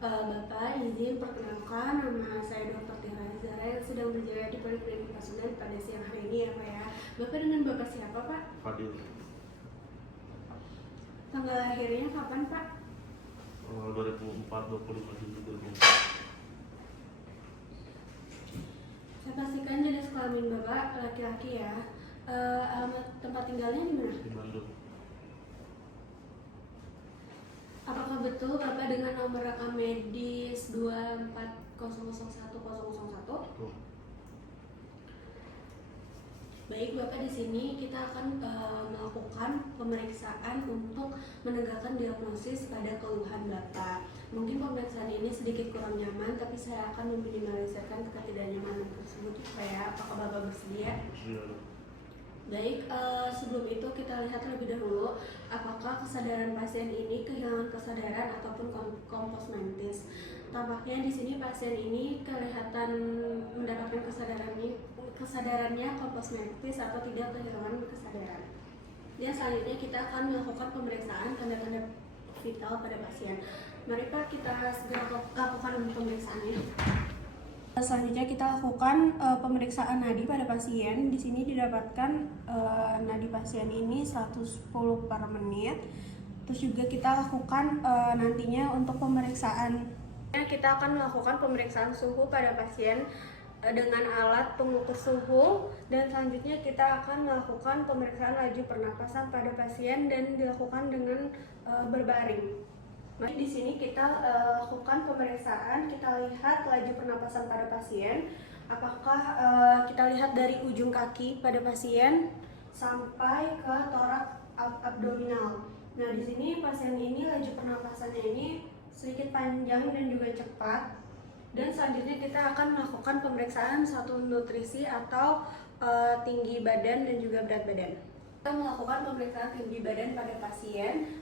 Bapak izin perkenalkan, nama saya Dr. Tiara Zara yang sedang berjaga di Poliklinik Pasundan pada siang hari ini ya Pak ya. Bapak dengan Bapak siapa Pak? Fadil. Tanggal lahirnya kapan Pak? 2004 25 Juli 2004. Saya pastikan jenis kelamin Bapak laki-laki ya. Alamat tempat tinggalnya di mana? Di Bandung. Apakah betul Bapak dengan nomor rekam medis 240010001? Tuh. Baik Bapak, di sini kita akan melakukan pemeriksaan untuk menegakkan diagnosis pada keluhan Bapak. Mungkin pemeriksaan ini sedikit kurang nyaman, tapi saya akan meminimalisirkan ketidaknyamanan tersebut supaya apakah Bapak bersedia? Bersedia. Baik, sebelum itu kita lihat terlebih dahulu apakah kesadaran pasien ini kehilangan kesadaran ataupun kompos mentis. Tampaknya di sini pasien ini kelihatan mendapatkan kesadarannya kompos mentis atau tidak kehilangan kesadaran. Dan selanjutnya kita akan melakukan pemeriksaan tanda-tanda vital pada pasien. Mari Pak, kita segera lakukan pemeriksaannya. Selanjutnya kita lakukan pemeriksaan nadi pada pasien. Di sini didapatkan nadi pasien ini 110 per menit. Terus juga kita lakukan nantinya untuk pemeriksaan. Kita akan melakukan pemeriksaan suhu pada pasien dengan alat pengukur suhu, dan selanjutnya kita akan melakukan pemeriksaan laju pernapasan pada pasien dan dilakukan dengan berbaring. Mari di sini kita lakukan pemeriksaan, kita lihat laju pernapasan pada pasien. Apakah kita lihat dari ujung kaki pada pasien sampai ke torak abdominal. Nah, di sini pasien ini laju pernapasannya ini sedikit panjang dan juga cepat. Dan selanjutnya kita akan melakukan pemeriksaan suatu nutrisi atau tinggi badan dan juga berat badan. Kita melakukan pemeriksaan tinggi badan pada pasien.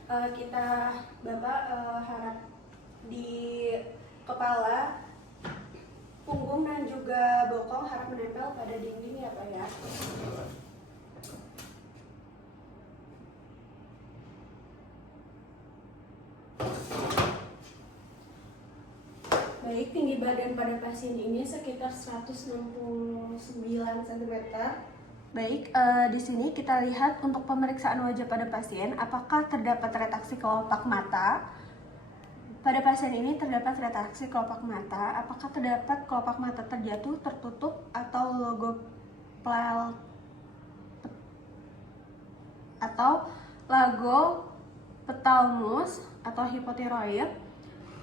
Bapak harap di kepala, punggung dan juga bokong harap menempel pada dinding ya Pak ya. Baik, tinggi badan pada pasien ini sekitar 169 cm. Baik, di sini kita lihat untuk pemeriksaan wajah pada pasien, apakah terdapat retraksi kelopak mata. Pada pasien ini terdapat retraksi kelopak mata. Apakah terdapat kelopak mata terjatuh, tertutup, atau lagophthalmus atau hipotiroid.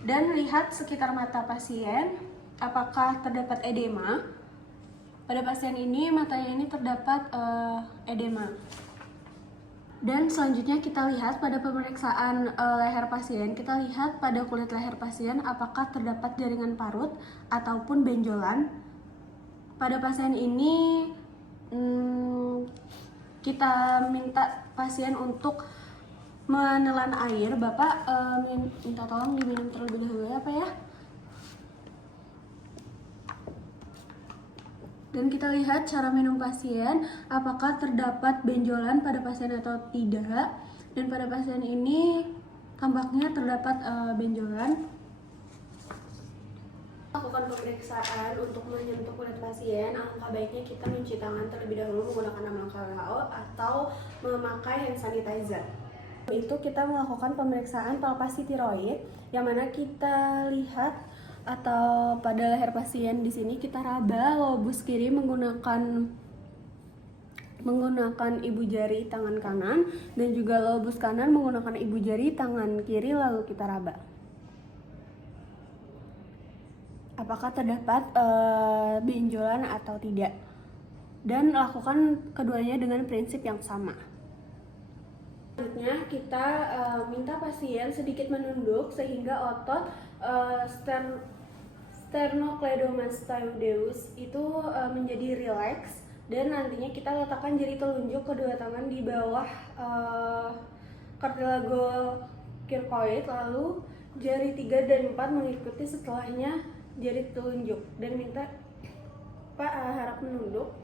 Dan lihat sekitar mata pasien, apakah terdapat edema. Pada pasien ini matanya ini terdapat edema. Dan selanjutnya kita lihat pada pemeriksaan leher pasien, kita lihat pada kulit leher pasien apakah terdapat jaringan parut ataupun benjolan. Pada pasien ini kita minta pasien untuk menelan air. Bapak minta tolong diminum terlebih dahulu ya Pak ya. Dan kita lihat cara minum pasien, apakah terdapat benjolan pada pasien atau tidak. Dan pada pasien ini tampaknya terdapat benjolan. Lakukan pemeriksaan untuk menyentuh kulit pasien, alangkah baiknya kita mencuci tangan terlebih dahulu menggunakan 6 langkah WHO atau memakai hand sanitizer. Itu kita melakukan pemeriksaan palpasi tiroid, yang mana kita lihat atau pada leher pasien di sini kita raba lobus kiri menggunakan ibu jari tangan kanan, dan juga lobus kanan menggunakan ibu jari tangan kiri, lalu kita raba. Apakah terdapat benjolan atau tidak? Dan lakukan keduanya dengan prinsip yang sama. Selanjutnya kita minta pasien sedikit menunduk sehingga otot sternocleidomastoideus itu menjadi rileks, dan nantinya kita letakkan jari telunjuk kedua tangan di bawah cartilago cricoid, lalu jari 3 dan 4 mengikuti setelahnya jari telunjuk, dan minta Pak harap menunduk.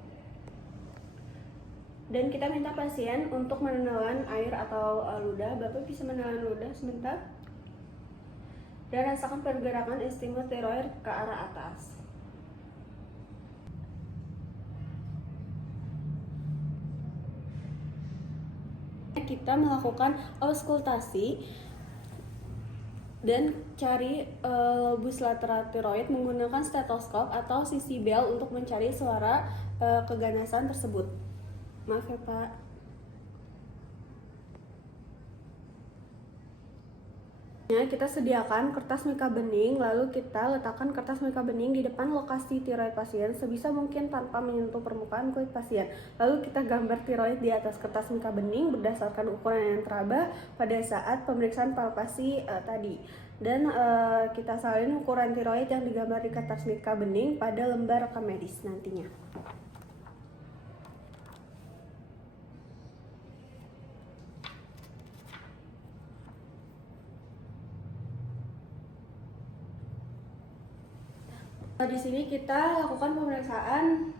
Dan kita minta pasien untuk menelan air atau ludah. Bapak bisa menelan ludah sebentar. dan rasakan pergerakan istimulus tiroid ke arah atas. Kita melakukan auskultasi dan cari lobus lateral tiroid menggunakan stetoskop atau sisi bel untuk mencari suara keganasan tersebut. Maaf ya Pak. Kita sediakan kertas mika bening, lalu kita letakkan kertas mika bening di depan lokasi tiroid pasien sebisa mungkin tanpa menyentuh permukaan kulit pasien. Lalu kita gambar tiroid di atas kertas mika bening berdasarkan ukuran yang teraba pada saat pemeriksaan palpasi tadi. Dan kita salin ukuran tiroid yang digambar di kertas mika bening pada lembar rekam medis nantinya. Di sini kita lakukan pemeriksaan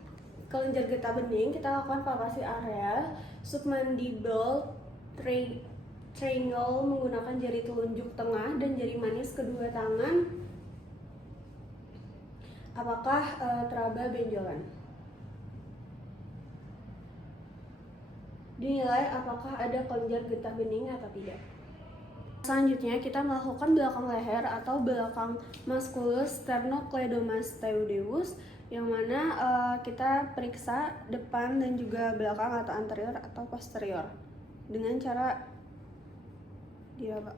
kelenjar getah bening, kita lakukan palpasi area submandible triangle menggunakan jari telunjuk tengah dan jari manis kedua tangan. Apakah teraba benjolan? Dinilai apakah ada kelenjar getah bening atau tidak. Selanjutnya kita melakukan belakang leher atau belakang musculus sternocleidomastoideus, yang mana kita periksa depan dan juga belakang atau anterior atau posterior dengan cara diraba.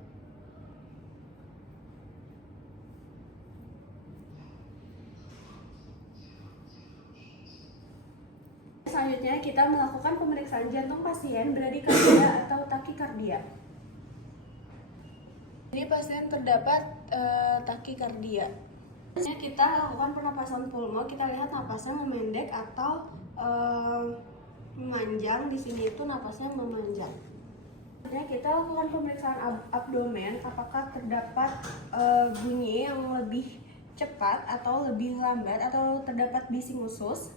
Selanjutnya kita melakukan pemeriksaan jantung pasien bradikardia atau takikardia. Jadi pasien terdapat takikardia. Kita lakukan pernapasan pulmo, kita lihat napasnya memendek atau memanjang. Di sini itu napasnya memanjang. Kita lakukan pemeriksaan abdomen, apakah terdapat bunyi yang lebih cepat atau lebih lambat atau terdapat bising usus.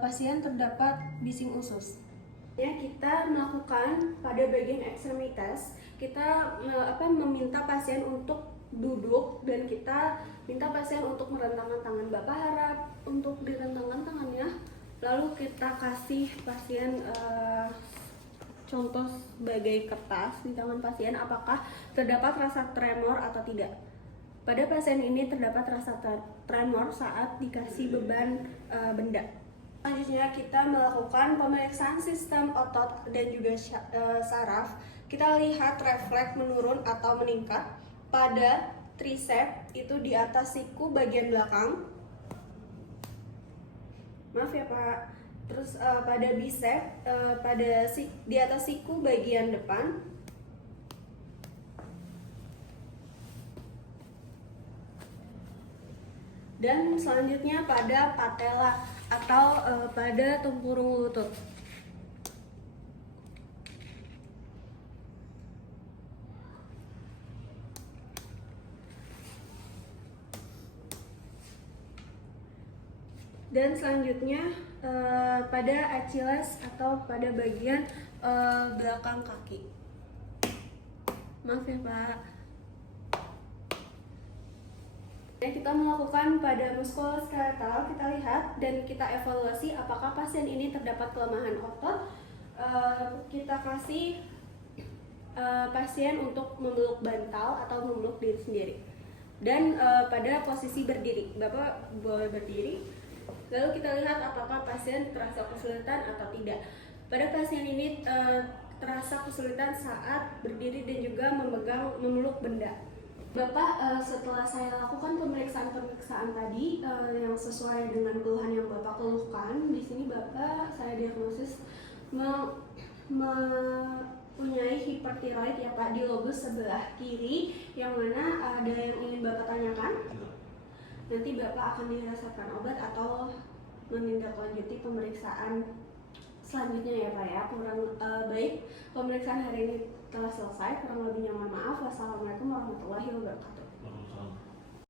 Pasien terdapat bising usus. Kita melakukan pada bagian ekstremitas, kita meminta pasien untuk duduk dan kita minta pasien untuk merentangkan tangan. Bapak harap untuk direntangkan tangannya, lalu kita kasih pasien contoh sebagai kertas di tangan pasien apakah terdapat rasa tremor atau tidak. Pada pasien ini terdapat rasa tremor saat dikasih beban benda. Selanjutnya kita melakukan pemeriksaan sistem otot dan juga saraf. Kita lihat refleks menurun atau meningkat pada triceps itu di atas siku bagian belakang. Maaf ya Pak. Terus pada bicep di atas siku bagian depan. Dan selanjutnya pada patella atau pada tempurung lutut. Dan selanjutnya pada Achilles atau pada bagian belakang kaki. Maaf ya Pak. Kita melakukan pada muskuloskeletal, kita lihat dan kita evaluasi apakah pasien ini terdapat kelemahan otot. Kita kasih pasien untuk memeluk bantal atau memeluk diri sendiri. Dan pada posisi berdiri, Bapak boleh berdiri. Lalu kita lihat apakah pasien terasa kesulitan atau tidak. Pada pasien ini terasa kesulitan saat berdiri dan juga memeluk benda. Bapak, setelah saya lakukan pemeriksaan tadi yang sesuai dengan keluhan yang Bapak keluhkan, di sini Bapak saya diagnosis mempunyai hipertiroid ya Pak di lobus sebelah kiri, yang mana ada yang ingin Bapak tanyakan? Nanti Bapak akan dirasakan obat atau menindaklanjuti pemeriksaan selanjutnya ya Pak ya. Baik, pemeriksaan hari ini telah selesai, kurang lebihnya mohon maaf. Wassalamualaikum warahmatullahi wabarakatuh.